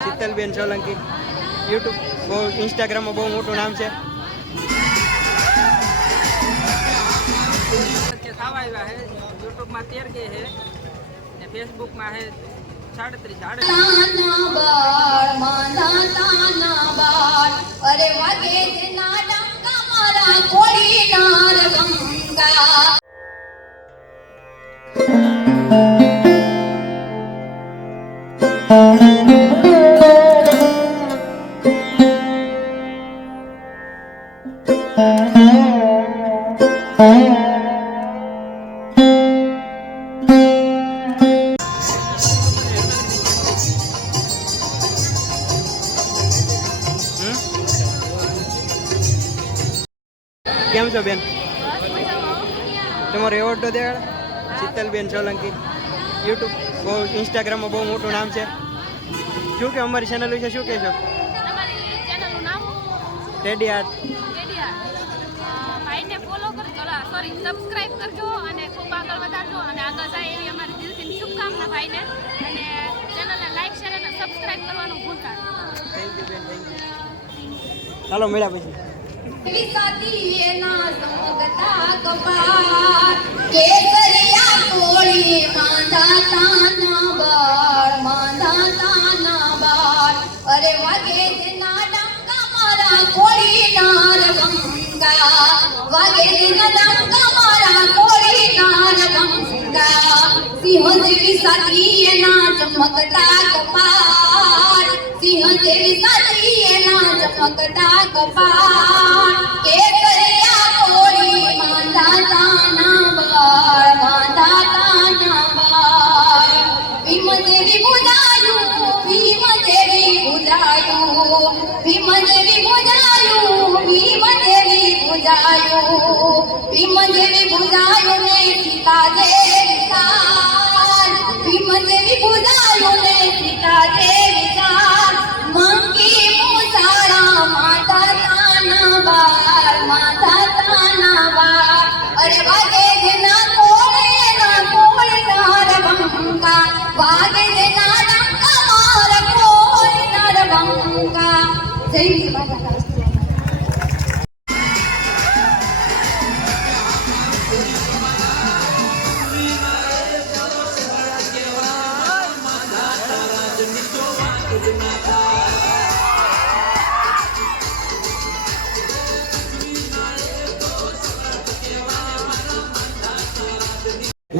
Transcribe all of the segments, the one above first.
શીતલબેન Solanki YouTube બહુ ઇન્સ્ટાગ્રામમાં બહુ મોટું નામ છે. યુટ્યુબમાં 13K છે ને ફેસબુકમાં છે 37. અરે વાગે ના ડંકા મારા કોળી નાર ગંગા. કેમ છો બેન? તમારો એવોર્ડ તો દેવાડ શીતલબેન સોલંકી યુટ્યુબ બહુ ઇન્સ્ટાગ્રામમાં બહુ મોટું નામ છે. શું કે અમારી ચેનલ વિશે શું કહેશો? ટેડી આર્ટ ભાઈને ફોલો કરજો, સબસ્ક્રાઇબ કરજો અને ખૂબ આગળ વધારજો અને આગળ જાય એવી અમારી દિલથી શુભકામના ભાઈને. અને ચેનલને લાઈક શેર અને સબસ્ક્રાઇબ કરવાનું ભૂલતા નહીં. થેન્ક યુ બેન, થેન્ક યુ. ચાલો મળ્યા પછી. વિસાતી એના સમગતા કપાર કેસરિયા કોળી માંધા તાના બાળ. અરે વાગે ના ડંકા મારા કોળી નાર ગંગા. વાગે ના ડંકા મારા કોળી નાર ગંગા. સિંહ જેવી સાથી એના ચમકતા કપાળ. સિંહ જેવી સાથી એના ચમકતા કપાળ. કેસરિયા કોળી માંધા તાના બાળ. ભીમ દેવી બુજાયું, ભીમ દેવી બુજાયું, ભીમ દેવી બુજાયું, ભીમ દેવી બુજાયું, ભીમ દેવી બુજાયું ને સીતા દેવી સાર. ભીમ દેવી બુજાયું ને સીતા દેવી સાર. મંકી મુસાળા માતા તાના બાર, માતા તાના બાર. અરે વાગે ના કોળે ના કોળ નાર ભંગા. વાગે ના ડંકા માર કોળ નાર ભંગા. જય માતા.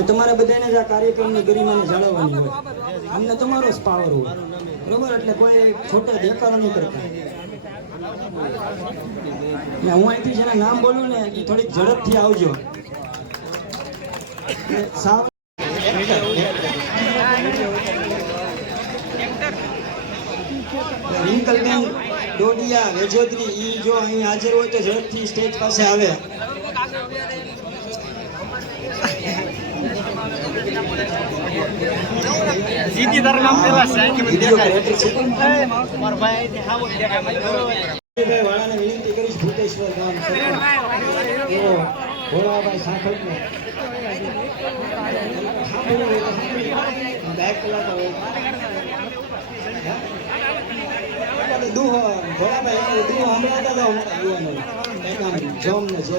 એ તમારા બધાને જ આ કાર્યક્રમની ગરિમાને જાળવવાની હોય. અમને તમારો જ પાવર હોય, બરોબર? એટલે કોઈ ખોટો દેખાડો નહીં કરતા. હું અહીંથી જેના નામ બોલું ને એ થોડીક ઝડપથી આવજો. સાવ રિંકલબેન ડોડિયા વેજોદરી ઈ જો અહીં હાજર હોય તો ઝડપથી સ્ટેજ પાસે આવે. સીધી તારું નામ પેલા સાહેબ મને દેખાય છે. મારો ભાઈ અહીંથી હાવ દેખાય મને. ભાઈ વાળાને વિનંતી કરીશ ભૂતેશ્વર ગામ ભોળાભાઈ સાંખળને બેક કલાક દુહો ભોળાભાઈ દુહો હમણાં હતા યુવાનો જોમ ને જે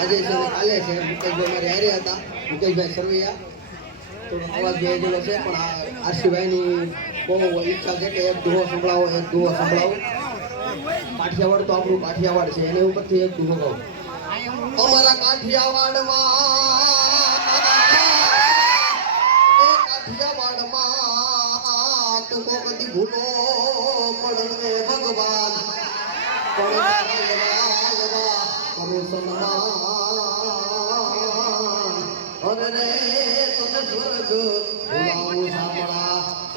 આજે છે કાલે છે. મુકેશભાઈ મારે હારે હતા, મુકેશભાઈ સરવૈયા થોડો અવાજ જોઈ ગયેલો છે. પણ આશીભાઈની બહુ ઈચ્છા છે કે એક દુહો સંભળાવો. કાઠિયાવાડ તો આપણું કાઠિયાવાડ છે, એની ઉપરથી એક દુહો ગાઉં. અમારા કાઠિયાવાડમાં તો કદી ભૂલો મળે ભગવાન.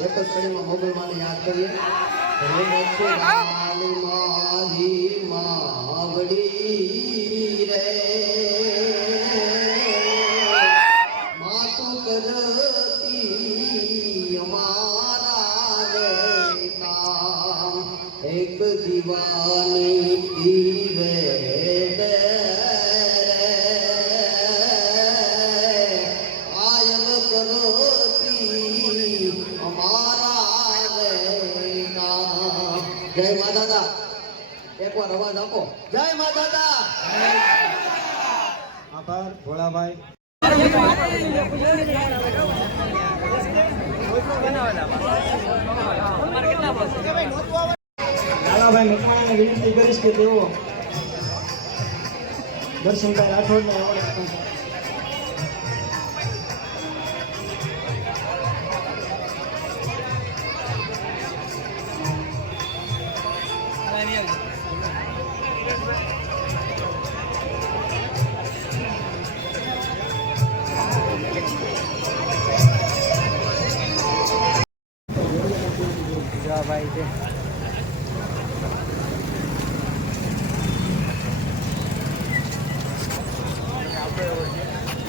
એક જ કડીમાં મોગલ માને યાદ કરીએ. માવડી રે માતું કરતી અમારા રે કામ. એક દીવાની વેડ એકવાર અવાજ આપો. જય મા દાદા. આભાર ભોળાભાઈ. લાલાભાઈ મકવાણાને વિનંતી કરીશ કે તેઓ દર્શનભાઈ રાઠોડને એવોર્ડ આપે. ભાઈ છે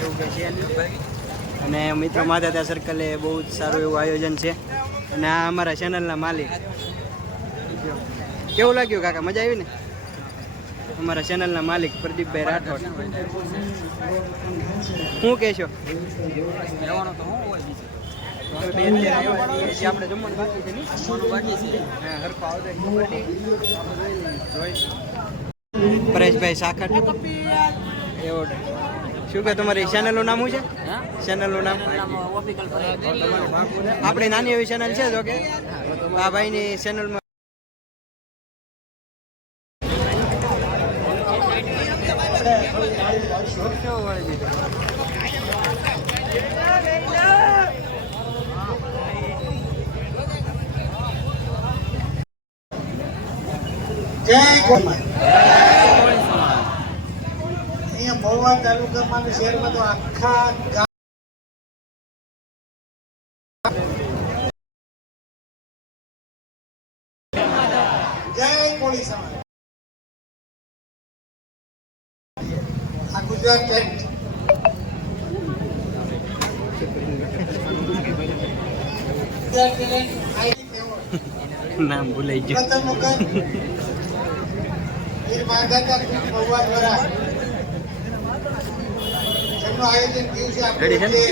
એવું કંઈ છે નહીં. અને મિત્રો માધાતા સર્કલે બહુ જ સારું એવું આયોજન છે. અને આ અમારા ચેનલના માલિક. કેવું લાગ્યું કાકા? મજા આવી ને? અમારા ચેનલના માલિક પ્રદીપભાઈ રાઠોડ. શું કહેશો? આપણે જમવાનું બાકી છે ને? હા, હરખો આવતો ખબર નહીં. પરેશભાઈ સાખર એવોર્ડ. શું કે તમારી ચેનલનું નામ શું છે? ચેનલનું નામ આપણી નાની એવી ચેનલ છે જો કે આ ભાઈની ચેનલમાં જય કોમાર. અહીંયા મહુવા તાલુકામાં અને શહેરમાં તો આખા જય કોળી સમાજ. આ Gujarat tent Gujarat talent ID award નામ ભૂલાઈ ગયું. પ્રથમ વખત વીર માધાતા મહુવા દ્વારા જેમનું આયોજન થયું છે આપણે વચ્ચે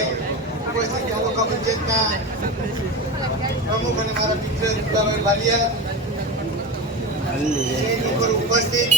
ઉપસ્થિત તાલુકા પંચાયતના પ્રમુખ અને મારા મિત્ર રૂપાભાઈ ભાલિયા સ્ટેજ ઉપર ઉપસ્થિત